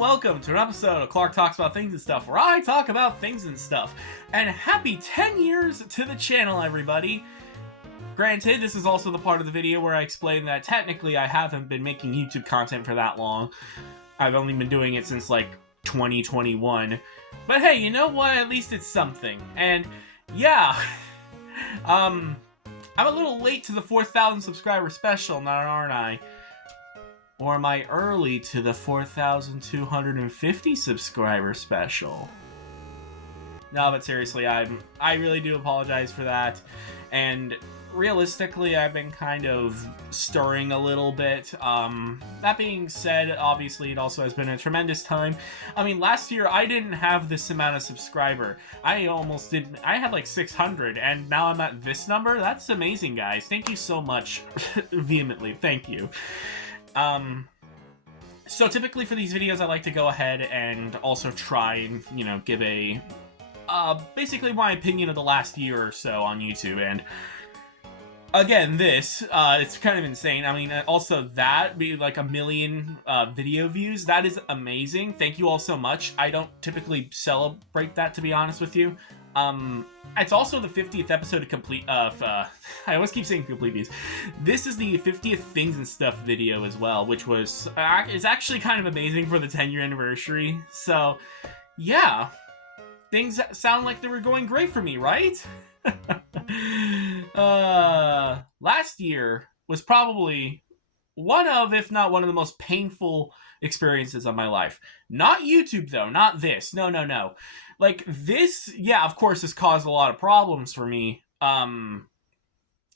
welcome to an episode of Clark Talks About Things and Stuff, where I talk about things and stuff. And happy 10 years to the channel, everybody! Granted, this is also the part of the video where I explain that technically I haven't been making YouTube content for that long. I've only been doing it since, like, 2021. But hey, you know what? At least it's something. And, yeah. I'm a little late to the 4,000 subscriber special, now aren't I? Or am I early to the 4,250 subscriber special? No, but seriously, I really do apologize for that. And realistically, I've been kind of stirring a little bit. That being said, obviously, it also has been a tremendous time. I mean, last year, I didn't have this amount of subscriber. I had like 600, and now I'm at this number? That's amazing, guys. Thank you so much. Vehemently, thank you. So typically for these videos, I like to go ahead and also try and, you know, give a, basically my opinion of the last year or so on YouTube, and again, it's kind of insane. I mean, also that, be like 1 million, video views, that is amazing. Thank you all so much. I don't typically celebrate that, to be honest with you. It's also the 50th episode I always keep saying complete these. This is the 50th Things and Stuff video as well, which was, is actually kind of amazing for the 10-year anniversary. So, yeah. Things sound like they were going great for me, right? Last year was probably one of, if not one of the most painful experiences of my life. Not YouTube, though. Not this. No. Like, this, yeah, of course, has caused a lot of problems for me, and,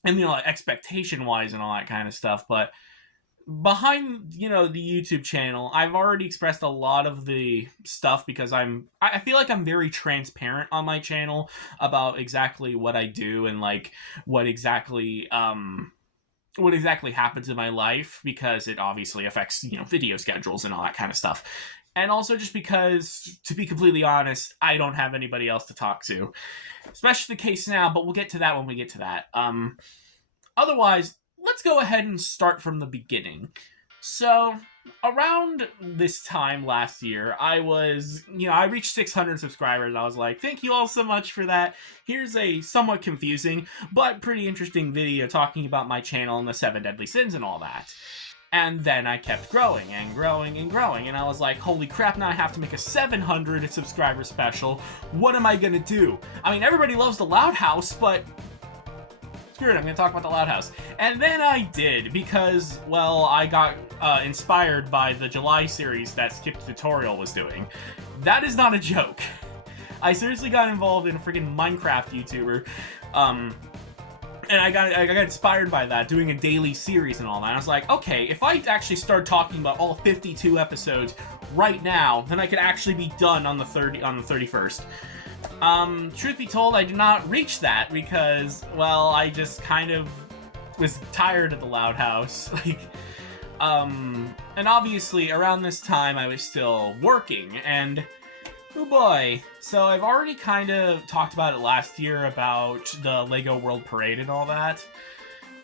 you know, like, expectation-wise and all that kind of stuff, but behind, you know, the YouTube channel, I've already expressed a lot of the stuff because I feel like I'm very transparent on my channel about exactly what I do and, like, what exactly happens in my life, because it obviously affects, you know, video schedules and all that kind of stuff. And also just because, to be completely honest, I don't have anybody else to talk to. Especially the case now, but we'll get to that when we get to that. Otherwise, let's go ahead and start from the beginning. So, around this time last year, I reached 600 subscribers. I was like, thank you all so much for that. Here's a somewhat confusing, but pretty interesting video talking about my channel and the 7 deadly sins and all that. And then I kept growing and growing and growing, and I was like, holy crap, now I have to make a 700 subscriber special. What am I gonna do? I mean, everybody loves the Loud House, but screw it, I'm gonna talk about the Loud House. And then I did, because, well, I got inspired by the July series that Skip Tutorial was doing. That is not a joke. I seriously got involved in a freaking Minecraft YouTuber, and I got inspired by that, doing a daily series and all that. And I was like, okay, if I actually start talking about all 52 episodes right now, then I could actually be done on the 31st. Truth be told, I did not reach that because, well, I just kind of was tired of the Loud House. And obviously around this time I was still working, and oh boy. So I've already kind of talked about it last year about the Lego World Parade and all that.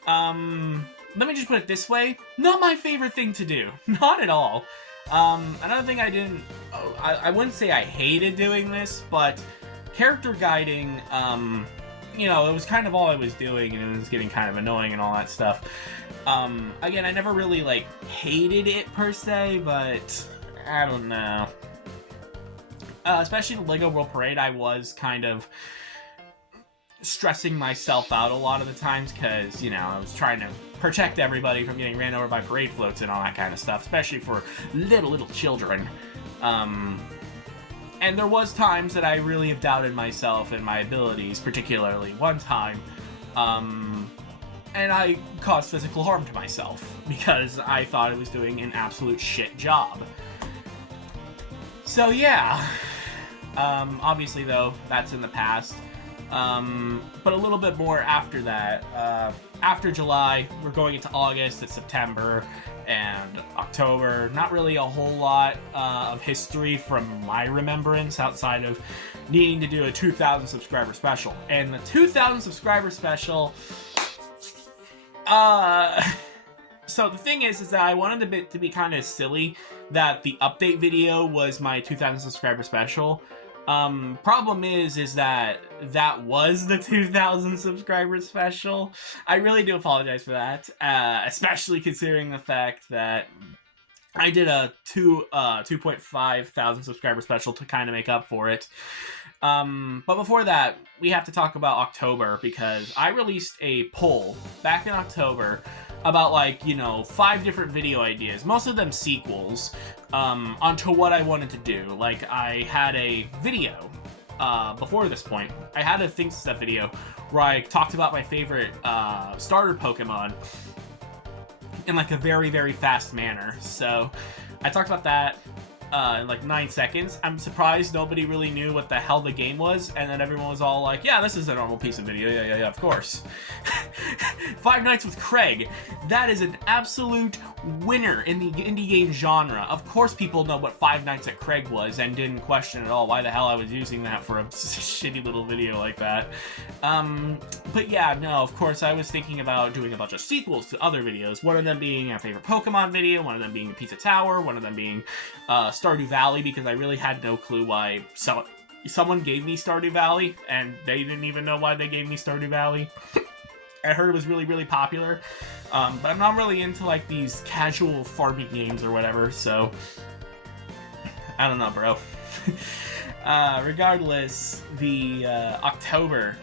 Let me just put it this way. Not my favorite thing to do. Not at all. Another thing I wouldn't say I hated doing this, but character guiding, you know, it was kind of all I was doing, and it was getting kind of annoying and all that stuff. Again, I never really, like, hated it per se, but I don't know. Especially the Lego World Parade, I was kind of stressing myself out a lot of the times because, you know, I was trying to protect everybody from getting ran over by parade floats and all that kind of stuff, especially for little children. And there was times that I really have doubted myself and my abilities, particularly one time, and I caused physical harm to myself because I thought I was doing an absolute shit job. So yeah, obviously though, that's in the past, but a little bit more after that. After July, we're going into August, it's September, and October. Not really a whole lot of history from my remembrance outside of needing to do a 2,000 subscriber special. And the 2,000 subscriber special, So the thing is that I wanted it to be kind of silly that the update video was my 2,000 subscriber special. Problem is that was the 2,000 subscriber special. I really do apologize for that, especially considering the fact that I did a 2.5 thousand subscriber special to kind of make up for it. But before that, we have to talk about October, because I released a poll back in October about, like, 5 different video ideas, most of them sequels, onto what I wanted to do. Like, I had a video, before this point, I had a Think Stuff video where I talked about my favorite, starter Pokemon in, like, a very, very fast manner. So, I talked about that, in like 9 seconds. I'm surprised nobody really knew what the hell the game was, and then everyone was all like, yeah, this is a normal piece of video. Yeah, of course. Five Nights with Craig. That is an absolute winner in the indie game genre. Of course people know what Five Nights at Craig was and didn't question at all why the hell I was using that for a shitty little video like that. But yeah, no, of course I was thinking about doing a bunch of sequels to other videos. One of them being a favorite Pokemon video, one of them being a Pizza Tower, one of them being Stardew Valley, because I really had no clue why someone gave me Stardew Valley, and they didn't even know why they gave me Stardew Valley. I heard it was really, really popular, but I'm not really into, like, these casual farming games or whatever, so I don't know, bro. Regardless, the October,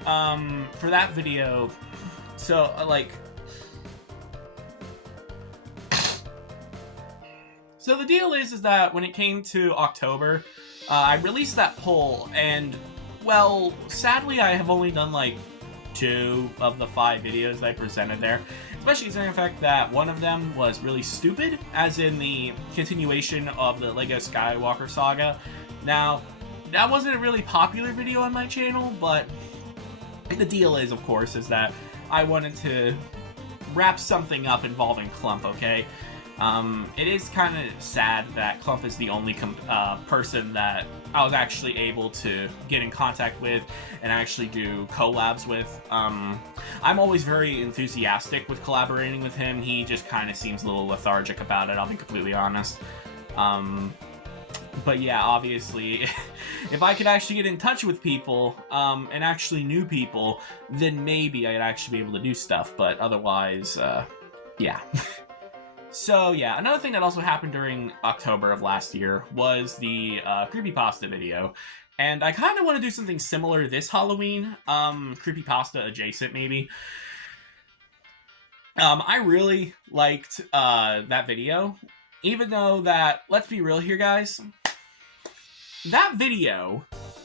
for that video, so, so the deal is that when it came to October, I released that poll, and, well, sadly I have only done, like, 2 of the 5 videos I presented there, especially considering the fact that one of them was really stupid, as in the continuation of the Lego Skywalker saga. Now, that wasn't a really popular video on my channel, but the deal is, of course, is that I wanted to wrap something up involving Clump, okay? It is kind of sad that Clump is the only person that I was actually able to get in contact with and actually do collabs with. I'm always very enthusiastic with collaborating with him. He just kind of seems a little lethargic about it, I'll be completely honest. But yeah, obviously, if I could actually get in touch with people, and actually new people, then maybe I'd actually be able to do stuff, but otherwise, yeah. So yeah, another thing that also happened during October of last year was the creepypasta video. And I kind of want to do something similar this Halloween, creepypasta adjacent maybe. I really liked that video, even though that, let's be real here guys, that video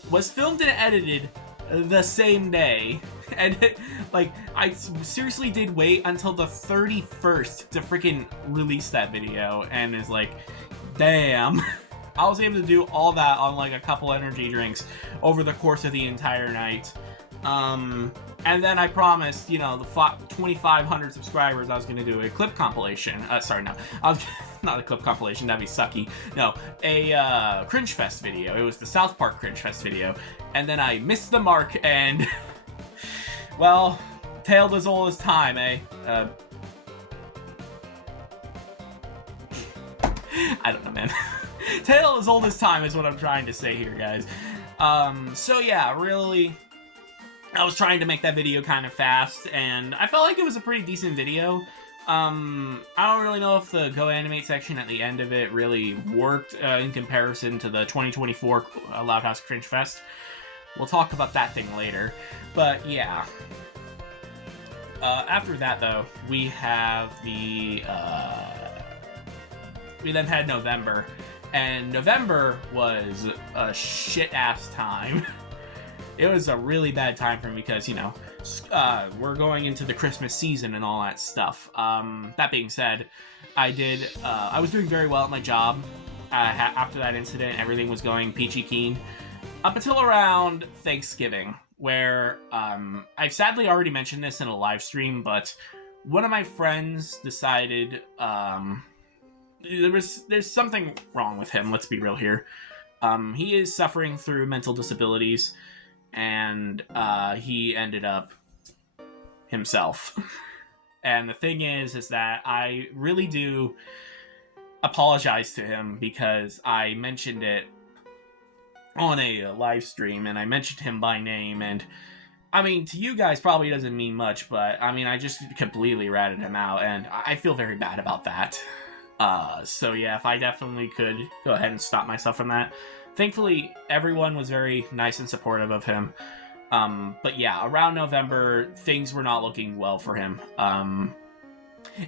was filmed and edited the same day. And I seriously did wait until the 31st to freaking release that video, and it's like, damn. I was able to do all that on like a couple energy drinks over the course of the entire night. And then I promised, the 2,500 subscribers, I was going to do a clip compilation. Sorry, no. I was not a clip compilation, that'd be sucky. No, a Cringe Fest video. It was the South Park Cringe Fest video. And then I missed the mark, and well, tale as old as time, eh? I don't know, man. Tale as old as time is what I'm trying to say here, guys. So yeah, really, I was trying to make that video kind of fast, and I felt like it was a pretty decent video. I don't really know if the Go Animate section at the end of it really worked in comparison to the 2024 Loud House Cringe Fest. We'll talk about that thing later. But yeah. After that, though, we have the... we then had November. And November was a shit-ass time. It was a really bad time for me because, we're going into the Christmas season and all that stuff. That being said, I was doing very well at my job. After that incident, everything was going peachy keen. Up until around Thanksgiving, where I've sadly already mentioned this in a live stream, but one of my friends decided there's something wrong with him, let's be real here. He is suffering through mental disabilities, and he ended up himself. And the thing is that I really do apologize to him because I mentioned it on a live stream, and I mentioned him by name, and I mean, to you guys probably doesn't mean much, but I mean, I just completely ratted him out, and I feel very bad about that. So yeah, if I definitely could go ahead and stop myself from that. Thankfully, everyone was very nice and supportive of him. But yeah, around November, things were not looking well for him. And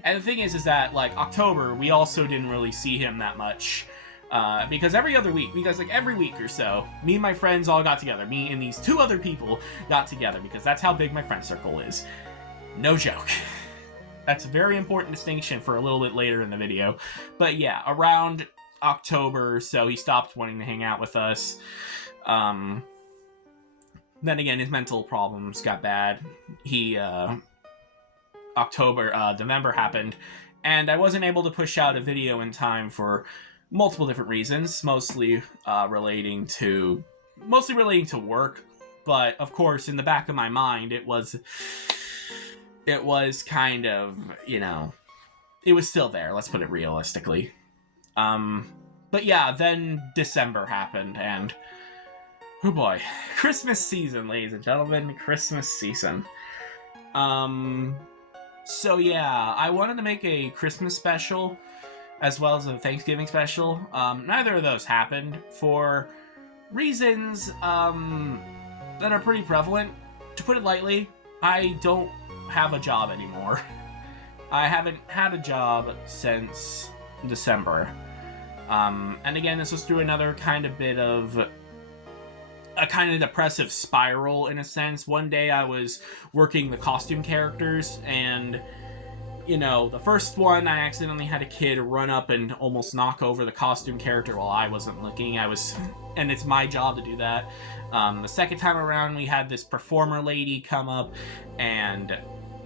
the thing is that, like, October, we also didn't really see him that much. Because every week or so, me and my friends all got together. Me and these 2 other people got together, because that's how big my friend circle is. No joke. That's a very important distinction for a little bit later in the video. But yeah, around October, so he stopped wanting to hang out with us. Then again, his mental problems got bad. November happened, and I wasn't able to push out a video in time for multiple different reasons, mostly relating to work. But of course, in the back of my mind, it was kind of, it was still there. Let's put it realistically. But yeah, then December happened, and oh boy, Christmas season, ladies and gentlemen, Christmas season. So yeah, I wanted to make a Christmas special as well as a Thanksgiving special. Neither of those happened for reasons that are pretty prevalent. To put it lightly, I don't have a job anymore. I haven't had a job since December. And again, this was through another kind of bit of a kind of depressive spiral, in a sense. One day I was working the costume characters, and the first one, I accidentally had a kid run up and almost knock over the costume character while I wasn't looking. And it's my job to do that. The second time around, we had this performer lady come up, and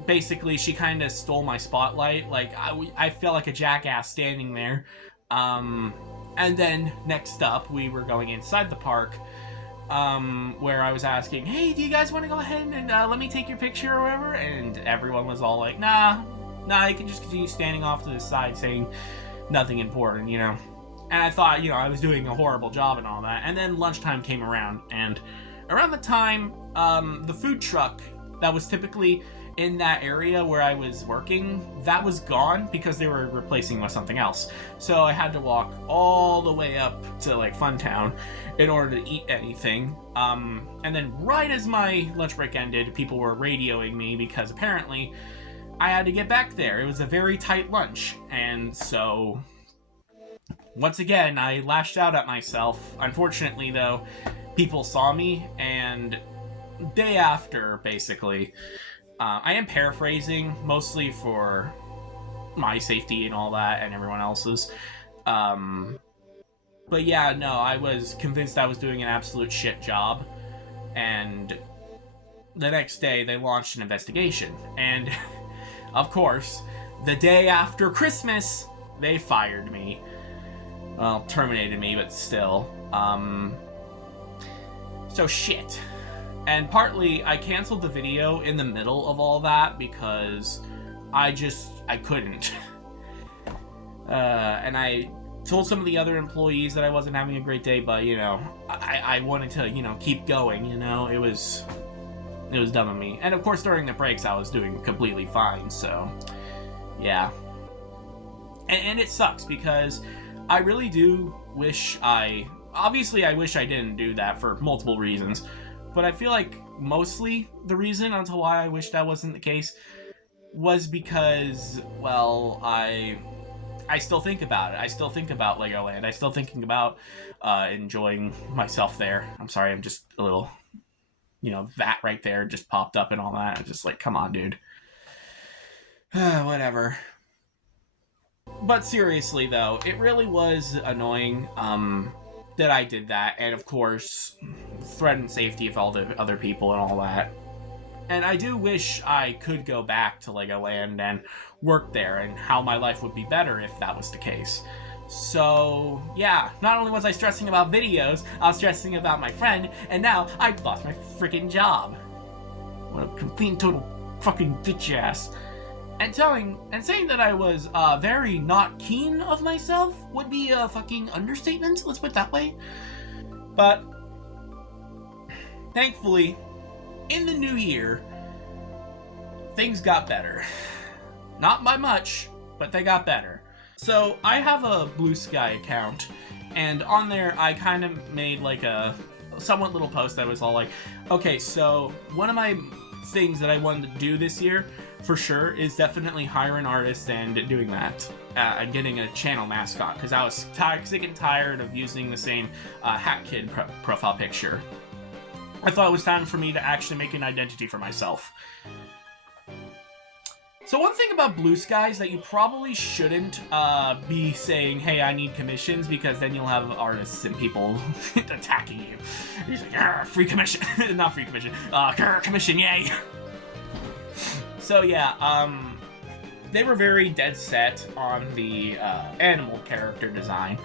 basically she kind of stole my spotlight. Like, I felt like a jackass standing there. And then next up, we were going inside the park, where I was asking, hey, do you guys want to go ahead and let me take your picture or whatever? And everyone was all like, nah, you can just continue standing off to the side saying nothing important, And I thought, I was doing a horrible job and all that. And then lunchtime came around, and around the time, the food truck that was typically in that area where I was working, that was gone because they were replacing with something else. So I had to walk all the way up to like Funtown in order to eat anything. And then right as my lunch break ended, people were radioing me because apparently I had to get back there. It was a very tight lunch. And so once again, I lashed out at myself. Unfortunately, though, people saw me, and day after, basically, I am paraphrasing, mostly for my safety and all that, and everyone else's. But yeah, no, I was convinced I was doing an absolute shit job, and the next day they launched an investigation. And, of course, the day after Christmas, they fired me. Well, terminated me, but still. So shit. And partly, I canceled the video in the middle of all that because I couldn't. And I told some of the other employees that I wasn't having a great day, but, I wanted to, keep going, It was dumb of me. And of course, during the breaks, I was doing completely fine, so, yeah. And it sucks because I really do wish I wish I didn't do that for multiple reasons. But I feel like mostly the reason onto why I wish that wasn't the case was because, well, I still think about it. I still think about Legoland. I still thinking about enjoying myself there. I'm sorry, I'm just a little, that right there just popped up and all that. I'm just like, come on, dude. Whatever. But seriously, though, it really was annoying that I did that, and of course, threatened safety of all the other people and all that. And I do wish I could go back to Legoland and work there, and how my life would be better if that was the case. So, yeah, not only was I stressing about videos, I was stressing about my friend, and now I lost my freaking job. What a complete and total fucking bitch ass. and saying that I was very not keen of myself would be a fucking understatement, let's put it that way. But thankfully, in the new year, things got better. Not by much, but they got better. So I have a Blue Sky account, and on there I kind of made like a somewhat little post that was all like, okay, so one of my things that I wanted to do this year for sure is definitely hire an artist and doing that, and getting a channel mascot, because I was sick and tired of using the same Hat Kid profile picture. I thought it was time for me to actually make an identity for myself. So one thing about Blue Sky is that you probably shouldn't be saying, hey, I need commissions, because then you'll have artists and people attacking you. You're like, free commission. Not free commission. Commission, yay. So yeah, they were very dead set on the animal character design,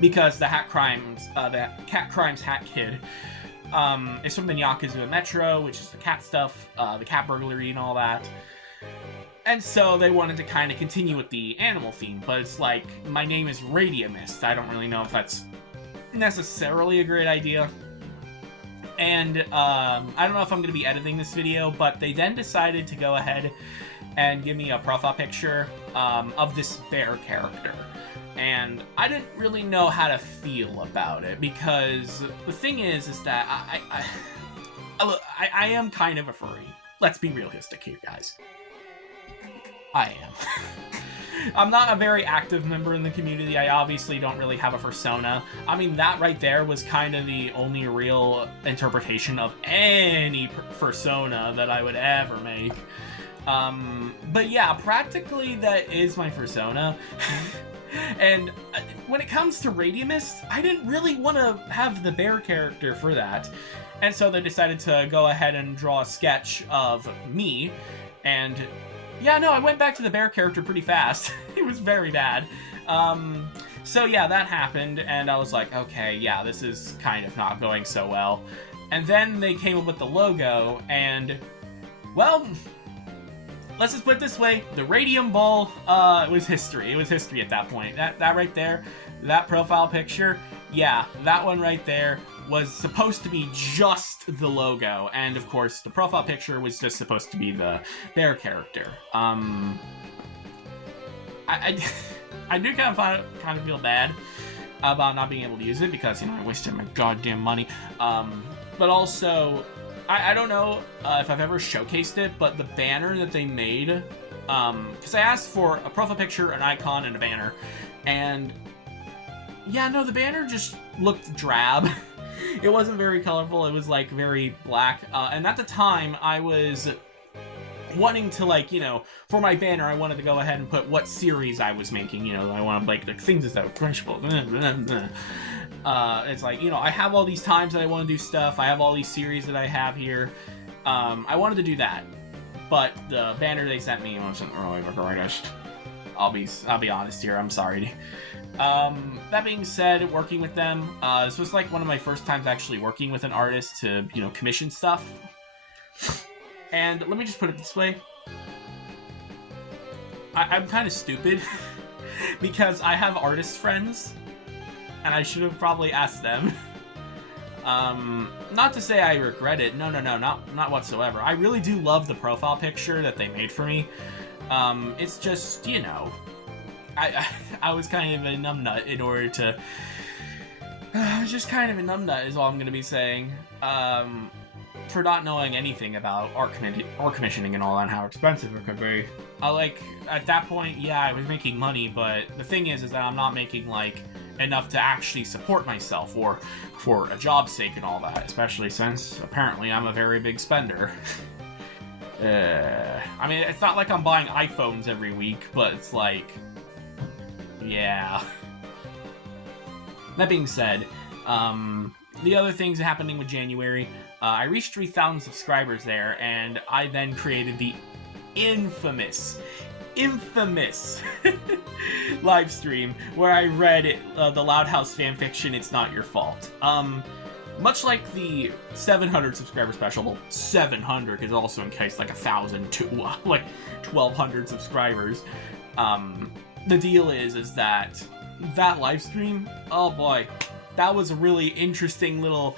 because the Cat Crimes Hat Kid is from the Yakuza Metro, which is the cat stuff, the cat burglary and all that. And so they wanted to kind of continue with the animal theme, but it's like, my name is Radiumist. I don't really know if that's necessarily a great idea. And I don't know if I'm going to be editing this video, but they then decided to go ahead and give me a profile picture of this bear character. And I didn't really know how to feel about it, because the thing is that I am kind of a furry. Let's be realistic here, guys. I am. I'm not a very active member in the community. I obviously don't really have a persona. I mean, that right there was kind of the only real interpretation of any persona that I would ever make. But yeah, practically that is my persona. And when it comes to Radiumist, I didn't really want to have the bear character for that. And so they decided to go ahead and draw a sketch of me. And yeah, no, I went back to the bear character pretty fast. It was very bad. So yeah, that happened, and I was like, okay, yeah, this is kind of not going so well. And then they came up with the logo, and, well, let's just put it this way, the Radium Ball was history. It was history at that point. That right there, that profile picture, yeah, that one right there was supposed to be just the logo, and of course the profile picture was just supposed to be the bear character. I do kind of feel bad about not being able to use it, because, you know, I wasted my goddamn money. But also, I don't know if I've ever showcased it, but the banner that they made, because I asked for a profile picture, an icon, and a banner, and yeah, no, the banner just looked drab. It wasn't very colorful. It was like very black. And at the time, I was wanting to, like, you know, for my banner, I wanted to go ahead and put what series I was making. You know, I want to, like, the things that are crushable. It's like, you know, I have all these times that I want to do stuff. I have all these series that I have here. I wanted to do that, but the banner they sent me wasn't really the greatest. I'll be honest here. I'm sorry. That being said, working with them, this was like one of my first times actually working with an artist to, you know, commission stuff. And let me just put it this way. I'm kind of stupid because I have artist friends, and I should have probably asked them. Not to say I regret it. No, not whatsoever. I really do love the profile picture that they made for me. It's just, you know, I was kind of a numbnut in order to... I was just kind of a numbnut is all I'm going to be saying. For not knowing anything about art commissioning and all that, and how expensive it could be. Like, at that point, yeah, I was making money, but the thing is that I'm not making, like, enough to actually support myself, or for a job's sake and all that, especially since, apparently, I'm a very big spender. I mean, it's not like I'm buying iPhones every week, but it's like... yeah. That being said, the other things happening with January, I reached 3,000 subscribers there, and I then created the infamous live stream where I read the Loud House fanfiction, It's Not Your Fault. much like the 700 subscriber special, well, 700 is also encased like 1,000 to like 1,200 subscribers. The deal is that live stream, oh boy, that was a really interesting little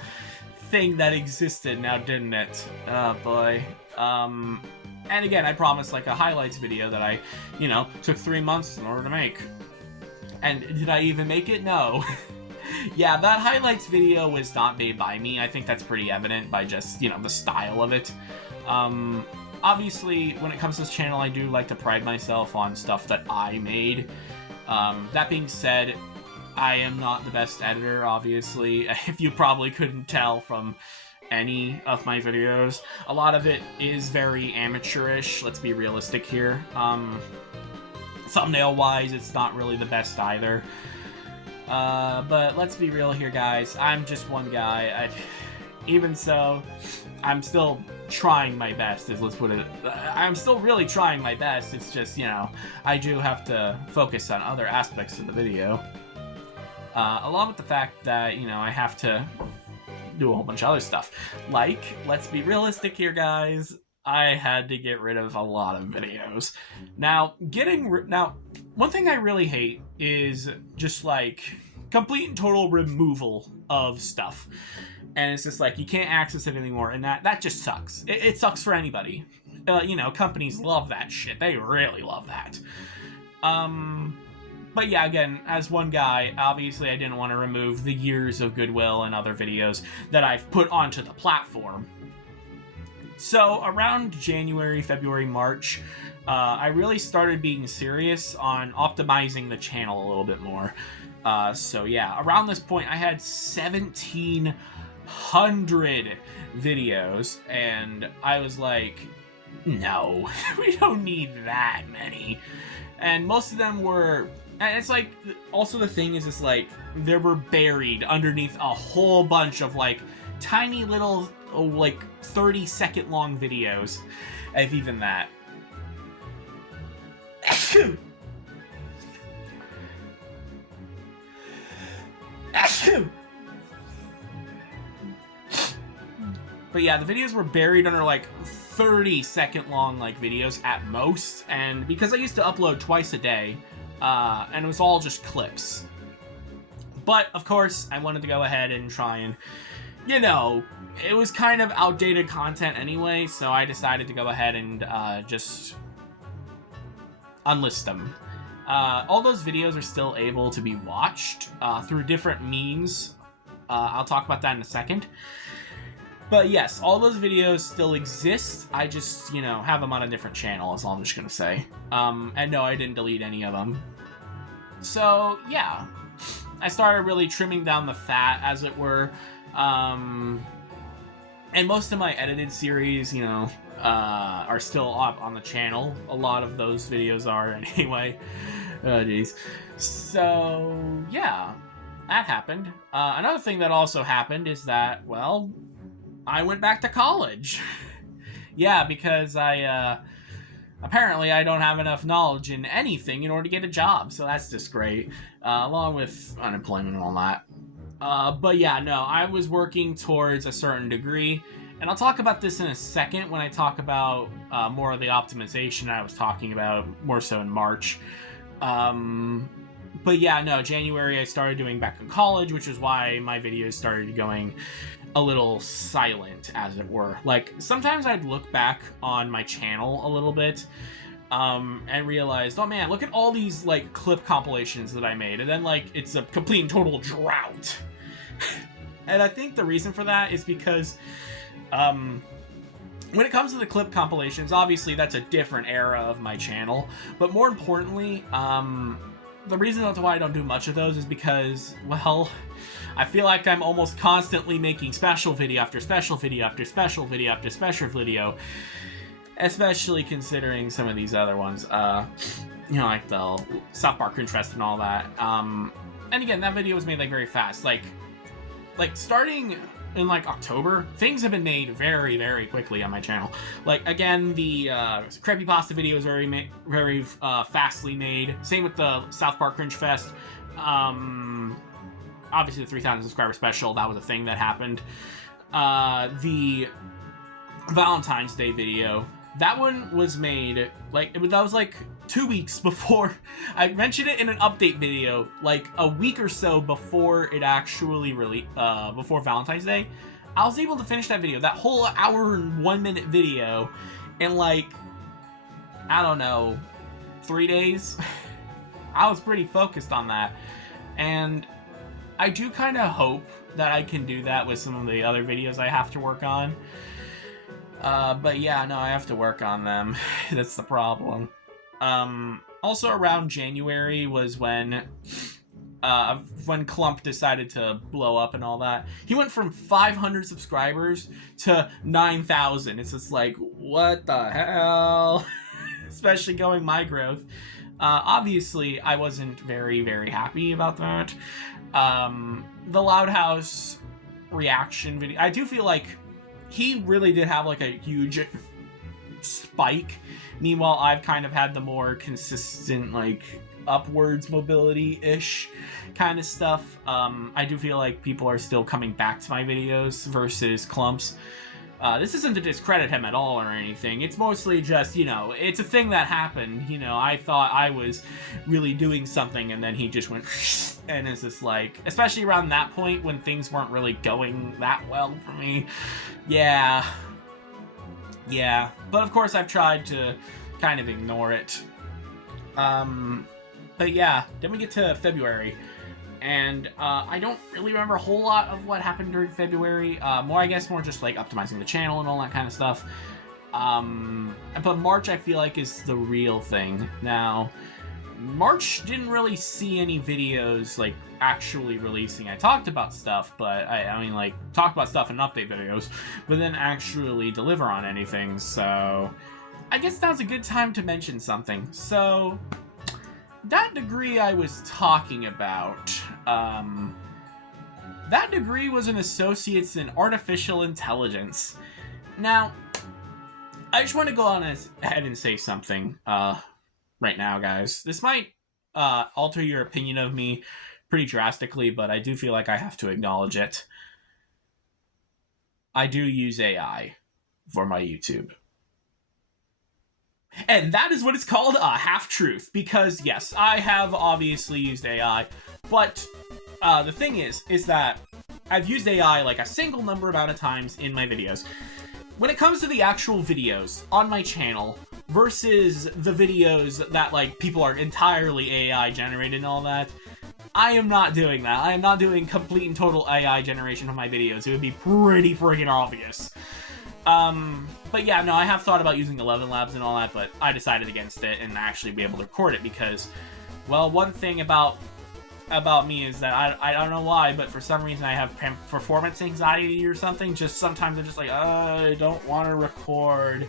thing that existed now, didn't it? Oh boy. And again, I promised like a highlights video that I, you know, took 3 months in order to make. And did I even make it? No. Yeah, that highlights video was not made by me. I think that's pretty evident by just, you know, the style of it. Obviously, when it comes to this channel, I do like to pride myself on stuff that I made. That being said, I am not the best editor, obviously, if you probably couldn't tell from any of my videos. A lot of it is very amateurish, let's be realistic here. Thumbnail-wise, it's not really the best either. But let's be real here, guys. I'm just one guy. Even so, I'm still trying my best, let's put it. I'm still really trying my best. It's just, you know, I do have to focus on other aspects of the video. Along with the fact that, you know, I have to do a whole bunch of other stuff. Like, let's be realistic here, guys. I had to get rid of a lot of videos. Now, one thing I really hate is just, like, complete and total removal of stuff. And it's just like, you can't access it anymore, and that just sucks. It sucks for anybody. You know, companies love that shit. They really love that. But yeah, again, as one guy, obviously I didn't want to remove the years of goodwill and other videos that I've put onto the platform. So around January, February, March, I really started being serious on optimizing the channel a little bit more. So yeah, around this point I had 1,700 videos, and I was like, no, we don't need that many. And most of them were... And it's like, also the thing is, it's like, they were buried underneath a whole bunch of, like, tiny little, like, 30-second long videos, if even that. But yeah, the videos were buried under, like, 30-second long, like, videos at most, and because I used to upload twice a day, and it was all just clips. But, of course, I wanted to go ahead and try and, you know, it was kind of outdated content anyway, so I decided to go ahead and just unlist them. All those videos are still able to be watched through different means. I'll talk about that in a second. But yes, all those videos still exist. I just, you know, have them on a different channel, is all I'm just gonna say. And no, I didn't delete any of them. So, yeah. I started really trimming down the fat, as it were. And most of my edited series, you know, are still up on the channel. A lot of those videos are, anyway. Oh, jeez. So, yeah. That happened. Another thing that also happened is that, well... I went back to college. Yeah, because apparently I don't have enough knowledge in anything in order to get a job, so that's just great, along with unemployment and all that. But yeah, no, I was working towards a certain degree, and I'll talk about this in a second when I talk about more of the optimization I was talking about, more so in March. But yeah, no, January I started doing back in college, which is why my videos started going a little silent, as it were. Like, sometimes I'd look back on my channel a little bit, and realized, oh man, look at all these, like, clip compilations that I made, and then, like, it's a complete and total drought. And I think the reason for that is because, when it comes to the clip compilations, obviously that's a different era of my channel, but more importantly, the reason why I don't do much of those is because, well, I feel like I'm almost constantly making special video after special video after special video after special video, especially considering some of these other ones, you know, like the South Park Cringe Fest and all that. And again, that video was made, like, very fast. Like starting in, like, October, things have been made very, very quickly on my channel. Like, again, the creepypasta video is very fastly made. Same with the South Park Cringe Fest. obviously the 3,000 subscriber special, that was a thing that happened. The Valentine's Day video, that one was made, like, that was like 2 weeks before. I mentioned it in an update video, like a week or so before it actually before Valentine's Day. I was able to finish that video, that whole hour and 1 minute video, in like, I don't know, 3 days. I was pretty focused on that. And I do kind of hope that I can do that with some of the other videos I have to work on. But yeah, no, I have to work on them. That's the problem. Also around January was when Clump decided to blow up and all that. He went from 500 subscribers to 9,000. It's just like, what the hell? Especially going my growth. Obviously, I wasn't very, very happy about that. The Loud House reaction video, I do feel like he really did have like a huge spike. Meanwhile, I've kind of had the more consistent, like, upwards mobility-ish kind of stuff. I do feel like people are still coming back to my videos versus Clump's. This isn't to discredit him at all or anything. It's mostly just, you know, it's a thing that happened. You know, I thought I was really doing something, and then he just went, and it's just like, especially around that point when things weren't really going that well for me. Yeah. But of course, I've tried to kind of ignore it. But yeah, then we get to February. And I don't really remember a whole lot of what happened during February. I guess more just like optimizing the channel and all that kind of stuff. But March, I feel like, is the real thing. Now, March didn't really see any videos like actually releasing. I talked about stuff, but I mean, like, talk about stuff in update videos, but then actually deliver on anything. So I guess now's a good time to mention something. So that degree I was talking about, that degree was an associate's in artificial intelligence. Now, I just want to go on ahead and say something right now, guys. This might alter your opinion of me pretty drastically, but I do feel like I have to acknowledge it. I do use AI for my YouTube. And that is what it's called, a half-truth, because yes, I have obviously used AI, but the thing is that I've used AI like a single number amount of times in my videos. When it comes to the actual videos on my channel versus the videos that, like, people are entirely AI generated and all that, I am not doing that. I am not doing complete and total AI generation of my videos. It would be pretty friggin' obvious. But yeah, no, I have thought about using 11 Labs and all that, but I decided against it and actually be able to record it because, well, one thing about me is that I don't know why, but for some reason I have performance anxiety or something. Just sometimes I'm just like, I don't want to record,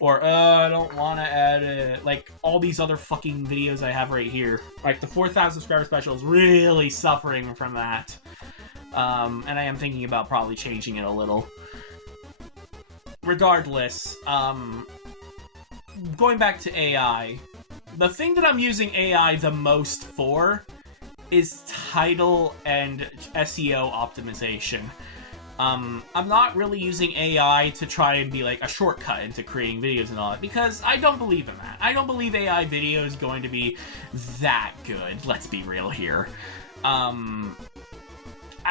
or I don't want to edit. Like all these other fucking videos I have right here. Like the 4,000 subscriber special is really suffering from that. And I am thinking about probably changing it a little. Regardless, going back to AI, the thing that I'm using AI the most for is title and SEO optimization. I'm not really using AI to try and be like a shortcut into creating videos and all that, because I don't believe in that. I don't believe AI video is going to be that good, let's be real here.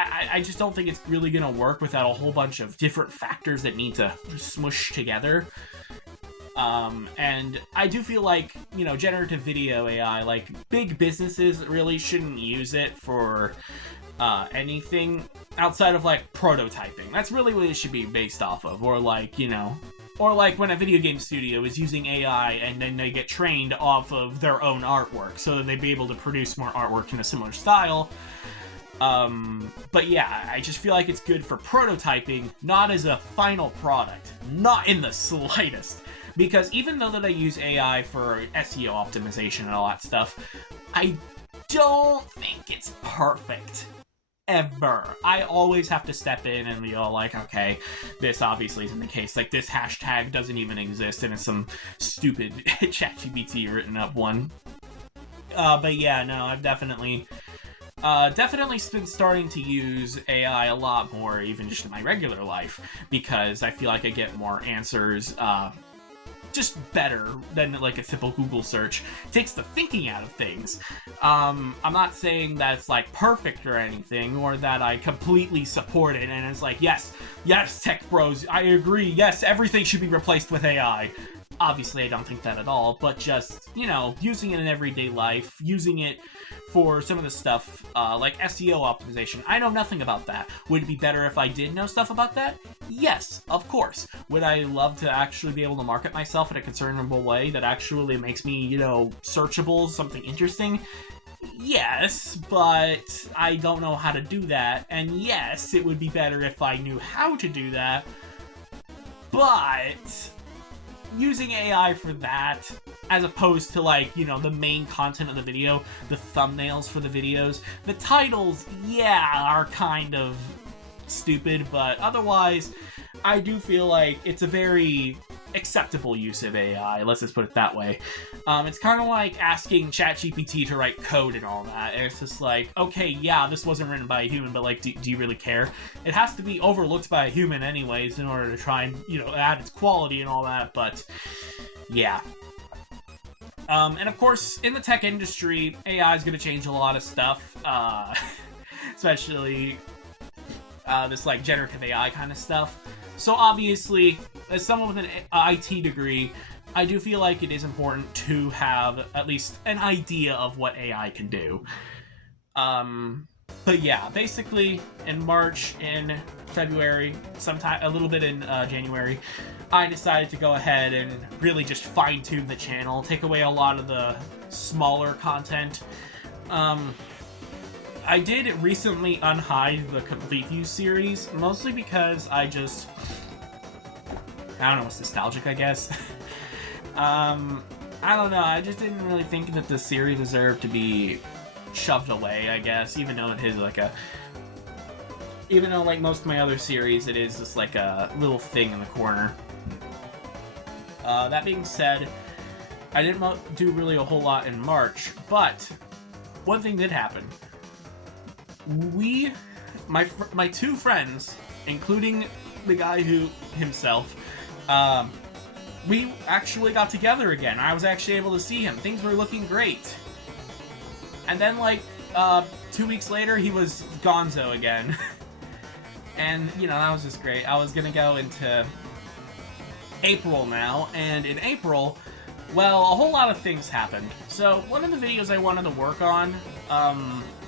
I just don't think it's really gonna work without a whole bunch of different factors that need to smush together. And I do feel like, you know, generative video AI, like, big businesses really shouldn't use it for anything outside of, like, prototyping. That's really what it should be based off of. Or, like, you know, or like when a video game studio is using AI and then they get trained off of their own artwork so that they'd be able to produce more artwork in a similar style. But yeah, I just feel like it's good for prototyping, not as a final product. Not in the slightest. Because even though that I use AI for SEO optimization and all that stuff, I don't think it's perfect. Ever. I always have to step in and be all like, okay, this obviously isn't the case. Like, this hashtag doesn't even exist and it's some stupid ChatGPT written up one. But yeah, no, I've definitely Definitely been starting to use AI a lot more, even just in my regular life, because I feel like I get more answers, just better than like a simple Google search. It takes the thinking out of things. I'm not saying that it's like perfect or anything, or that I completely support it and it's like, yes, tech bros, I agree, yes, everything should be replaced with AI. Obviously, I don't think that at all, but just, you know, using it in everyday life, using it for some of the stuff, like SEO optimization. I know nothing about that. Would it be better if I did know stuff about that? Yes, of course. Would I love to actually be able to market myself in a concernable way that actually makes me, you know, searchable, something interesting? Yes, but I don't know how to do that. And yes, it would be better if I knew how to do that. But using AI for that, as opposed to, like, you know, the main content of the video, the thumbnails for the videos, the titles, yeah, are kind of stupid, but otherwise, I do feel like it's a very acceptable use of AI, let's just put it that way. It's kind of like asking ChatGPT to write code and all that, and it's just like, okay, yeah, this wasn't written by a human, but like, do you really care? It has to be overlooked by a human anyways in order to try and, you know, add its quality and all that, but yeah. And of course, in the tech industry, AI is going to change a lot of stuff, especially this like generative AI kind of stuff. So obviously, as someone with an IT degree, I do feel like it is important to have at least an idea of what AI can do. But yeah, basically in March, in February, sometime a little bit in January, I decided to go ahead and really just fine-tune the channel, take away a lot of the smaller content. I did recently unhide the Complete View series, mostly because I don't know, it's nostalgic, I guess. I don't know, I just didn't really think that the series deserved to be shoved away, I guess, even though it is like even though like most of my other series, it is just like a little thing in the corner. That being said, I didn't do really a whole lot in March, but one thing did happen. My two friends, including the guy himself, we actually got together again. I was actually able to see him. Things were looking great. And then, like, 2 weeks later, he was gonzo again. And, you know, that was just great. I was gonna go into April now, and in April, well, a whole lot of things happened. So, one of the videos I wanted to work on,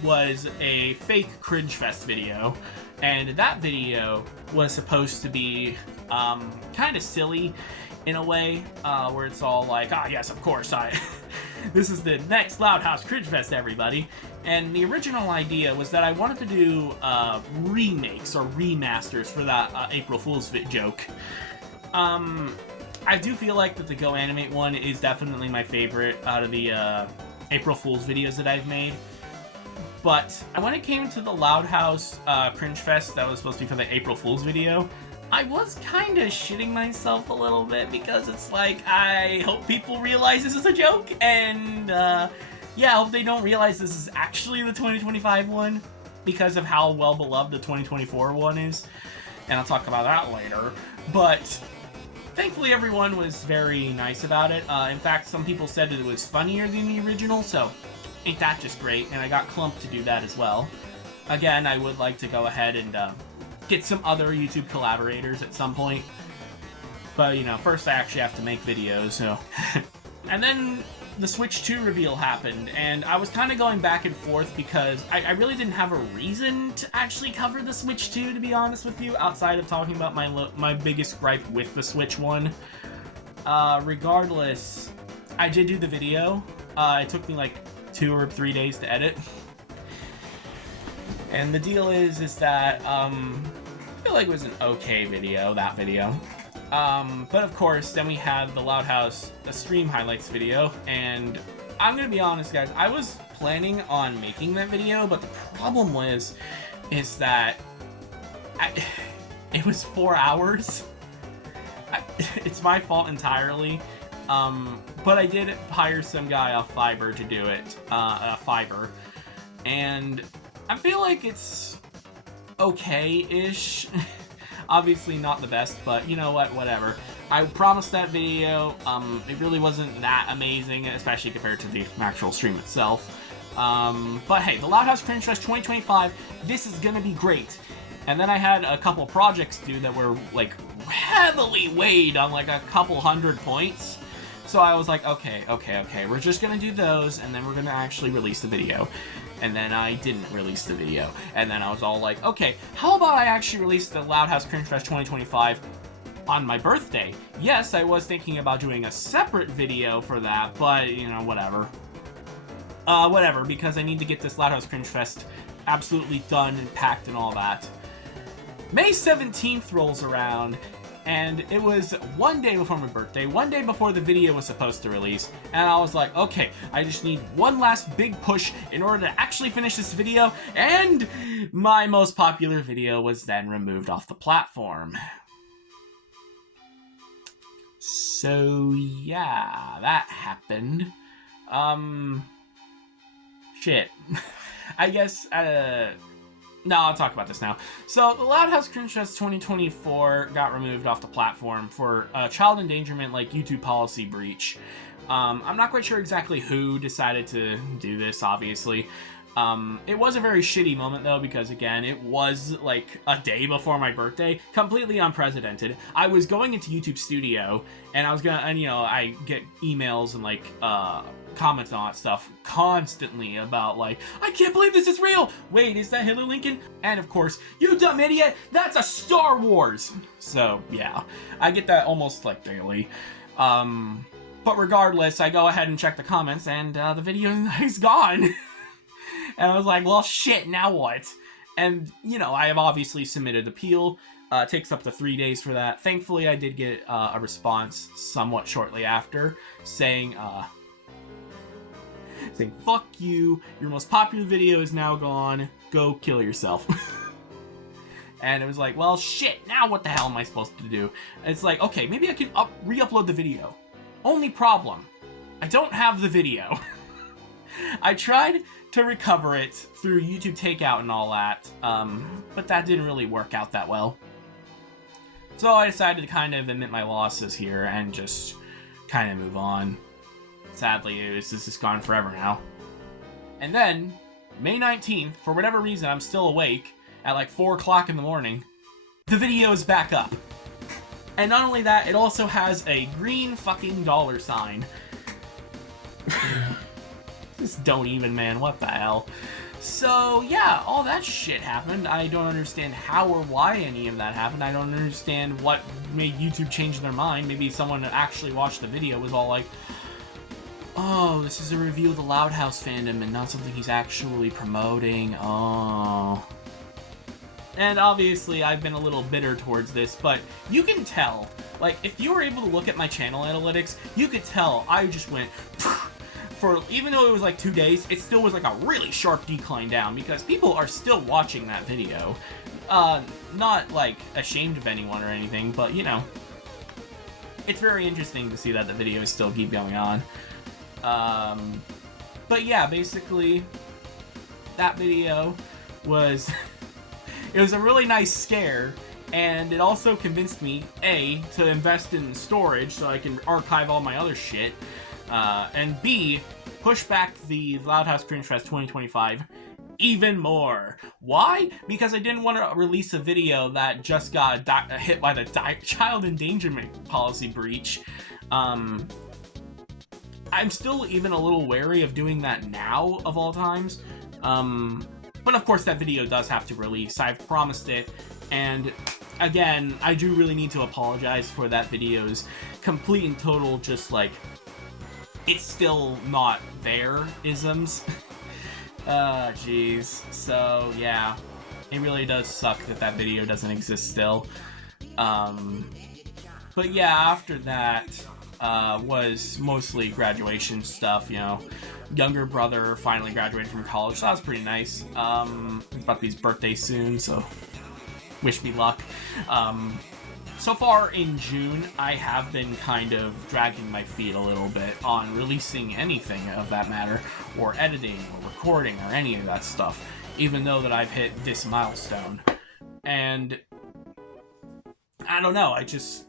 was a fake Cringe Fest video, and that video was supposed to be, kind of silly in a way, where it's all like, yes, of course, this is the next Loud House Cringe Fest, everybody. And the original idea was that I wanted to do, remakes or remasters for that, April Fool's joke. I do feel like that the Go Animate one is definitely my favorite out of the, April Fool's videos that I've made. But when it came to the Loud House Cringe Fest that was supposed to be for the April Fool's video, I was kind of shitting myself a little bit because it's like, I hope people realize this is a joke, and yeah, I hope they don't realize this is actually the 2025 one because of how well beloved the 2024 one is, and I'll talk about that later. But thankfully everyone was very nice about it. In fact, some people said it was funnier than the original, so ain't that just great? And I got Clump to do that as well. Again, I would like to go ahead and get some other YouTube collaborators at some point. But, you know, first I actually have to make videos, so. And then the Switch 2 reveal happened, and I was kind of going back and forth because I really didn't have a reason to actually cover the Switch 2, to be honest with you, outside of talking about my biggest gripe with the Switch 1. Regardless, I did do the video. It took me like 2 or 3 days to edit. And the deal is that, I feel like it was an okay video, that video. But of course, then we had the Loud House stream highlights video, and I'm gonna be honest, guys, I was planning on making that video, but the problem is that it was 4 hours. It's my fault entirely. But I did hire some guy off Fiverr to do it, Fiverr, and I feel like it's okay-ish. Obviously not the best, but you know what, whatever. I promised that video. It really wasn't that amazing, especially compared to the actual stream itself. But hey, the Loud House Cringe Fest 2025, this is gonna be great. And then I had a couple projects due that were, like, heavily weighed on, like, a couple 100 points. So I was like, okay, we're just gonna do those, and then we're gonna actually release the video. And then I didn't release the video. And then I was all like, okay, how about I actually release the Loud House Cringe Fest 2025 on my birthday? Yes, I was thinking about doing a separate video for that, but, you know, whatever. Whatever, because I need to get this Loud House Cringe Fest absolutely done and packed and all that. May 17th rolls around, and it was one day before my birthday, one day before the video was supposed to release, and I was like, okay, I just need one last big push in order to actually finish this video, and my most popular video was then removed off the platform. So, yeah, that happened. Shit. I guess, no, I'll talk about this now. So, the Loud House Cringe Fest 2024 got removed off the platform for child endangerment, like YouTube policy breach. I'm not quite sure exactly who decided to do this, obviously. It was a very shitty moment, though, because, again, it was, like, a day before my birthday. Completely unprecedented. I was going into YouTube Studio, and I was gonna, and, you know, I get emails and, like, comments and all that stuff constantly about, like, I can't believe this is real! Wait, is that Hitler Lincoln? And, of course, you dumb idiot! That's a Star Wars! So, yeah. I get that almost, like, daily. But regardless, I go ahead and check the comments, and, the video is gone. And I was like, well, shit, now what? And, you know, I have obviously submitted appeal. It takes up to 3 days for that. Thankfully, I did get a response somewhat shortly after, saying, fuck you, your most popular video is now gone, go kill yourself. And it was like, well, shit, now what the hell am I supposed to do? And it's like, okay, maybe I can re-upload the video. Only problem, I don't have the video. I tried to recover it through YouTube Takeout and all that, but that didn't really work out that well. So I decided to kind of admit my losses here and just kind of move on. Sadly, this is gone forever now. And then, May 19th, for whatever reason, I'm still awake at like 4 o'clock in the morning. The video is back up. And not only that, it also has a green fucking dollar sign. Just don't even, man. What the hell? So, yeah, all that shit happened. I don't understand how or why any of that happened. I don't understand what made YouTube change their mind. Maybe someone that actually watched the video was all like, oh, this is a review of the Loud House fandom and not something he's actually promoting. Oh. And obviously, I've been a little bitter towards this, but you can tell. Like, if you were able to look at my channel analytics, you could tell I just went... For, even though it was like 2 days, it still was like a really sharp decline down because people are still watching that video. Not like ashamed of anyone or anything, but you know, it's very interesting to see that the videos still keep going on. But yeah, basically, that video was, it was a really nice scare, and it also convinced me, A, to invest in storage so I can archive all my other shit, and B, push back the Loud House Cringe Fest 2025 even more. Why? Because I didn't want to release a video that just got hit by the child endangerment policy breach. I'm still even a little wary of doing that now, of all times. But of course that video does have to release. I've promised it, and again, I do really need to apologize for that video's complete and total just like, it's still not there isms. Jeez. So, yeah. It really does suck that that video doesn't exist still. But yeah, after that, was mostly graduation stuff, you know. Younger brother finally graduated from college, so that was pretty nice. It's about to be his birthday soon, so wish me luck. So far in June, I have been kind of dragging my feet a little bit on releasing anything of that matter, or editing, or recording, or any of that stuff. even though that I've hit this milestone. And I don't know, I just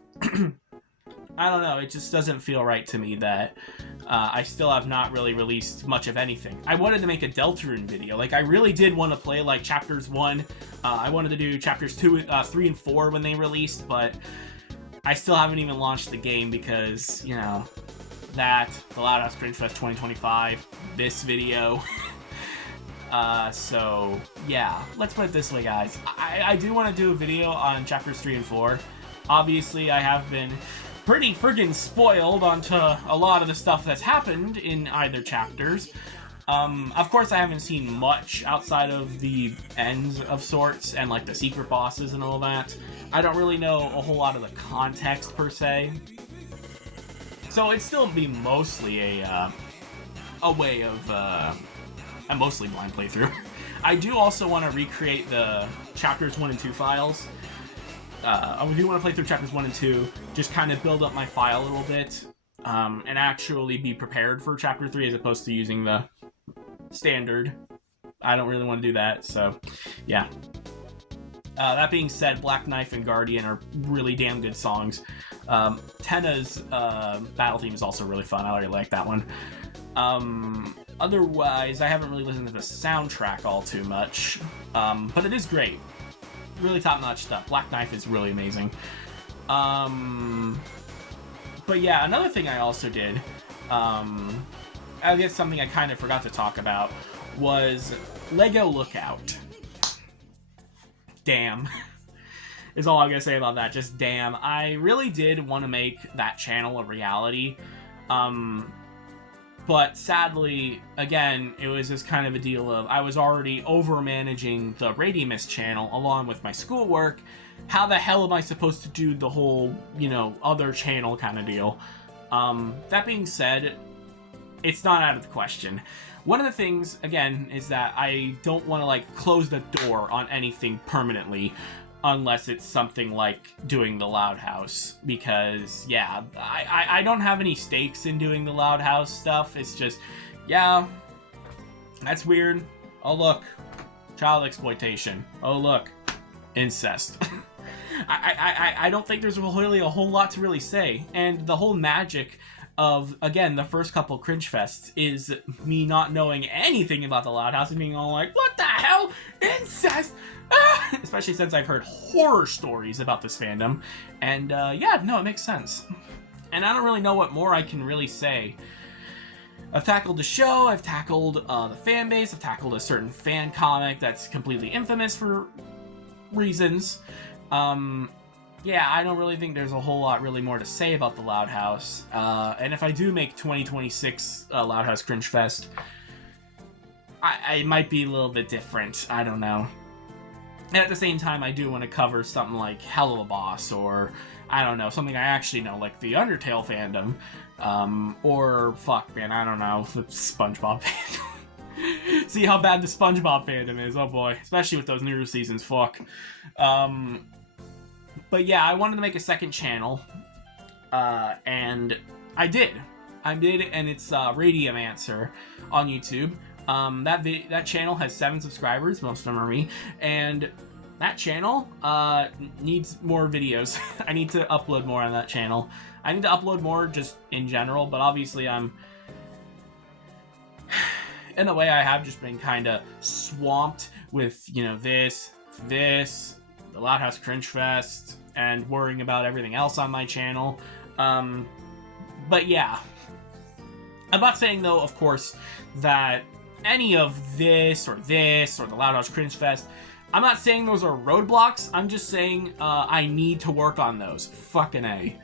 I don't know, it just doesn't feel right to me that I still have not really released much of anything. I wanted to make a Deltarune video. Like, I really did want to play, like, Chapters 1. I wanted to do Chapters 2, 3, and 4 when they released, but I still haven't even launched the game because, you know, that, the Loud House Cringe Fest 2025, this video. So, yeah, let's put it this way, guys. I do want to do a video on Chapters 3 and 4. Obviously, I have been pretty friggin' spoiled onto a lot of the stuff that's happened in either chapters. Of course, I haven't seen much outside of the ends of sorts and, like, the secret bosses and all that. I don't really know a whole lot of the context, per se. So it'd still be mostly a way of, a mostly blind playthrough. I do also want to recreate the Chapters 1 and 2 files. I do want to play through Chapters 1 and 2, just kind of build up my file a little bit, and actually be prepared for Chapter 3 as opposed to using the standard. I don't really want to do that, so yeah. That being said, Black Knife and Guardian are really damn good songs. Tenna's battle theme is also really fun. I already like that one. Otherwise, I haven't really listened to the soundtrack all too much, but it is great. Really top-notch stuff. Black Knife is really amazing. But yeah, another thing I also did, I guess something I kind of forgot to talk about, was Lego Lookout. Damn. Is all I'm gonna say about that. Just damn. I really did want to make that channel a reality. But sadly, again, it was just kind of a deal of I was already over-managing the Radiumist channel along with my schoolwork. How the hell am I supposed to do the whole, you know, other channel kind of deal? That being said, it's not out of the question. One of the things, again, is that I don't want to, like, close the door on anything permanently unless it's something like doing the Loud House, because, yeah, I don't have any stakes in doing the Loud House stuff. It's just, yeah, that's weird. Oh, look, child exploitation. Oh, look, incest. I don't think there's really a whole lot to really say, and the whole magic of, again, the first couple Cringe Fests is me not knowing anything about the Loud House and being all like, what the hell? Incest? Ah! Especially since I've heard horror stories about this fandom. And, yeah, no, it makes sense. And I don't really know what more I can really say. I've tackled the show, I've tackled the fan base, I've tackled a certain fan comic that's completely infamous for reasons. Yeah, I don't really think there's a whole lot really more to say about the Loud House. And if I do make 2026 Loud House Cringe Fest, I might be a little bit different. I don't know. And at the same time, I do want to cover something like Hell of a Boss, or, I don't know, something I actually know, like the Undertale fandom. Or, fuck, man, I don't know, the SpongeBob fandom. See how bad the SpongeBob fandom is, oh boy. Especially with those newer seasons, fuck. But yeah, I wanted to make a second channel, and I did. I did, and it's Radiumancer on YouTube. That channel has 7 subscribers, most of them are me, and that channel needs more videos. I need to upload more on that channel. I need to upload more just in general, but obviously I'm... in a way, I have just been kind of swamped with, you know, this, the Loud House Cringe Fest, and worrying about everything else on my channel. But yeah. I'm not saying, though, of course, that any of this, or the Loud House Cringe Fest, I'm not saying those are roadblocks. I'm just saying I need to work on those. Fucking A.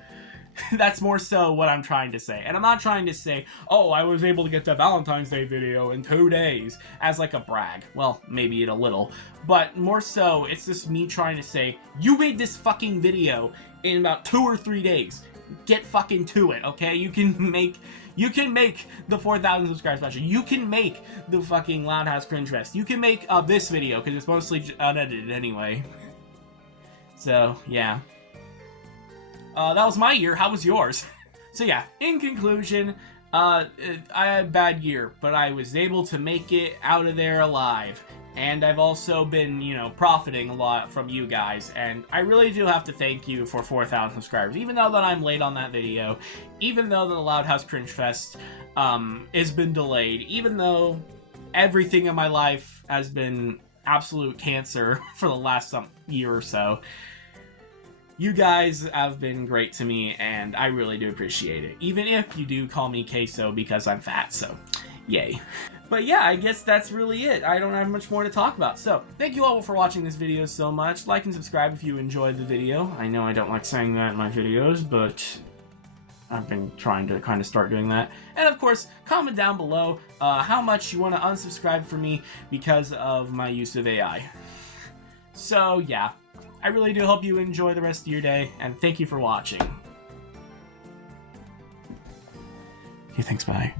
That's more so what I'm trying to say. And I'm not trying to say, oh, I was able to get the Valentine's Day video in 2 days as like a brag. Well, maybe it a little. But more so, it's just me trying to say, you made this fucking video in about 2 or 3 days. Get fucking to it, okay? You can make the 4,000 subscriber special. You can make the fucking Loud House Cringe Fest. You can make this video, because it's mostly unedited anyway. So, yeah. That was my year. How was yours? So yeah, in conclusion, I had a bad year, but I was able to make it out of there alive. And I've also been, profiting a lot from you guys, and I really do have to thank you for 4,000 subscribers. Even though that I'm late on that video, even though the Loud House Cringe Fest has been delayed, even though everything in my life has been absolute cancer for the last year or so, you guys have been great to me, and I really do appreciate it. Even if you do call me queso because I'm fat, so yay. But yeah, I guess that's really it. I don't have much more to talk about. So, thank you all for watching this video so much. Like and subscribe if you enjoyed the video. I know I don't like saying that in my videos, but I've been trying to kind of start doing that. And of course, comment down below how much you want to unsubscribe from me because of my use of AI. So yeah, I really do hope you enjoy the rest of your day, and thank you for watching. Okay, thanks, bye.